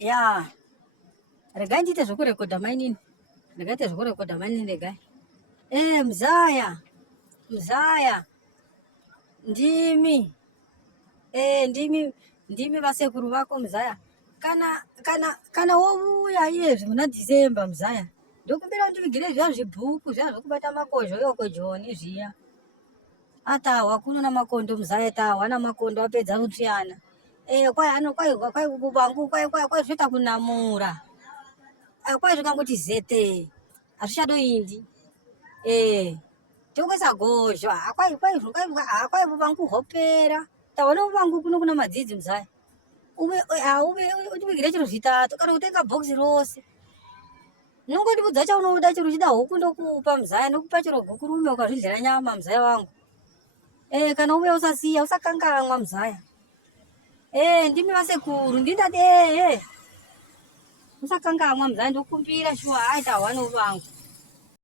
Ya, regai ndite zvokurekodha mainini. Ndakaite zvokurekodha mainini regai. Mzaya. Ndimi. Ndimi vasekuru vako Mzaya. Kana wouya iyezvi muna Dhisemba Mzaya. Ndokumbira undivigire zviya zvibhuku zviya zvokubata makozho yoko Joni zviya. Atawa kuno namakondo Mzaya tawa namakondo apedza utsviyana. Kwai kuvangu kwai zvoita kunamura. Kwai zvikangoti zete. Hazvichadoindi. Tokwesa gozho. Kwai vangu hopera. Tawana vangu kuno kuna madzidzi Mzaya. Ube utivigire chiro zvitatu kana kutenga bhokisi rose. Nongondibudza chaunoda chiro chida huku ndokupa Mzaya, ndokupa chiro guku rume ukazvidyira nyama Mzaya wangu. Kana uve usasiya usakangamwa Mzaya. Ndimi vasekuru ndindati usakangamwa Mzaya ndokumbira shuwa aita wano vangu.